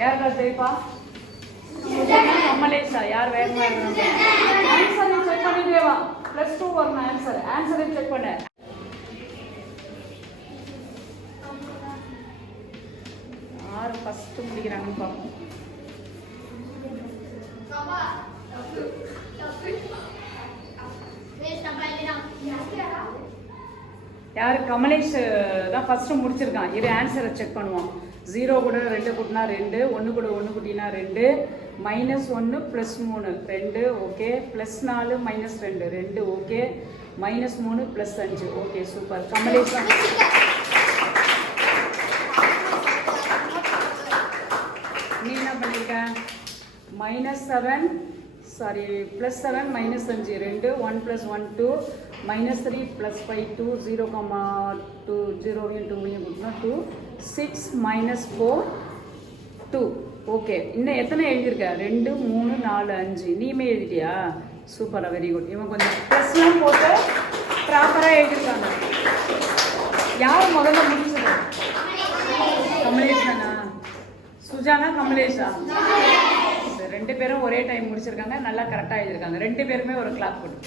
யாருக்கா ஜெயிப்பா? கமலேஷா? யார் வேகமா எழுதுறாங்க? ஆன்சரை செக் பண்ணிட்டே வா. +2 வரணும் ஆன்சர். ஆன்சரை செக் பண்ணு. யார் ஃபர்ஸ்ட் முடிக்கிறாங்கன்னு பார்ப்போம். யார்? கமலேஷ் தான் ஃபர்ஸ்ட் முடிச்சிருக்கான். இரு ஆன்சரை செக் பண்ணுவோம். 0 கூட 2 கூட்டினா 2, 1 கூட 1 கூட்டினா 2, -1 +3 2, okay, +4 -2 2, okay, -3 +5, okay, super. Kamlesh தான். நீ என்ன பண்ணிருக்க? -7 சாரி +7 -5 2, 1 + 1 2, -3 + 5 2, 0,2 0 2 கூட்டினா 2, 6 -4 2, ஓகே. இன்னும் எத்தனை எழுதியிருக்க? 2 3 4 5. நீமே எழுதிட்டியா? சூப்பரா, வெரி குட். இவன் கொஞ்சம் ப்ளஸ்லாம் போட்டு ப்ராப்பராக எழுதியிருக்காங்க. யார் முதல்ல முடிச்சது? கமலேஷ் தானா? சுஜானா கமலேஷா? ரெண்டு பேரும் ஒரே டைம் முடிச்சிருக்காங்க. நல்லா கரெக்டாக எழுதியிருக்காங்க. ரெண்டு பேருமே ஒரு கிளாப் போட்டு.